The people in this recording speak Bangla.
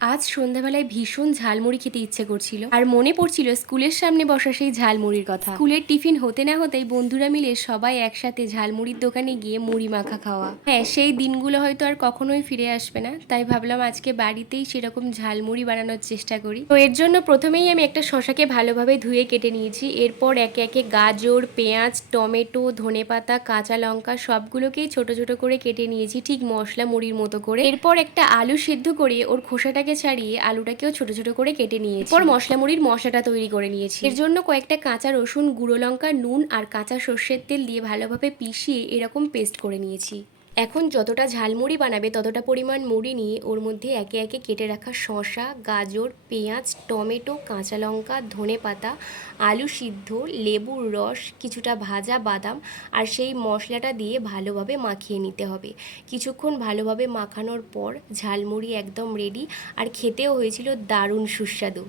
আজ সন্ধ্যাবেলায় ভীষণ ঝালমুড়ি খেতে ইচ্ছে করছিল। আর মনে পড়ছিল স্কুলের সামনে বসা সেই ঝালমুড়ির কথা। স্কুলের টিফিন হতে না হতেই বন্ধুরা মিলে সবাই একসাথে ঝালমুড়ির দোকানে গিয়ে মুড়ি মাখা খাওয়া। হ্যাঁ সেই দিনগুলো হয়তো আর কখনোই ফিরে আসবে না। তাই ভাবলাম আজকে বাড়িতেই সেরকম ঝালমুড়ি বানানোর চেষ্টা করি। তো এর জন্য প্রথমেই আমি একটা শশাকে ভালোভাবে ধুয়ে কেটে নিয়েছি। এরপর একে একে গাজর, পেঁয়াজ, টমেটো, ধনেপাতা, কাঁচা লঙ্কা সবগুলোকেই ছোট ছোট করে কেটে নিয়েছি ঠিক মশলা মুড়ির মতো করে। এরপর একটা আলু সিদ্ধ করে ওর খোসাটাকে ছাড়িয়ে আলুটাকেও ছোট ছোট করে কেটে নিয়েছি। এরপর মশলা মুড়ির মশলাটা তৈরি করে নিয়েছি। এর জন্য কয়েকটা কাঁচা রসুন গুঁড়ো লঙ্কা নুন আর কাঁচা সর্ষের তেল দিয়ে ভালোভাবে পিষিয়ে এরকম পেস্ট করে নিয়েছি। এখন যতটা ঝালমুড়ি বানাবে, ততটা পরিমাণ মুড়ি নিয়ে ওর মধ্যে একে একে কেটে রাখা শশা গাজর, পেঁয়াজ, টমেটো, কাঁচা লঙ্কা, ধনে পাতা, আলু সিদ্ধ, লেবুর রস, কিছুটা ভাজা বাদাম আর সেই মশলাটা দিয়ে ভালোভাবে মাখিয়ে নিতে হবে। কিছুক্ষণ ভালোভাবে মাখানোর পর ঝালমুড়ি একদম রেডি আর খেতেও হয়েছিল দারুণ সুস্বাদু।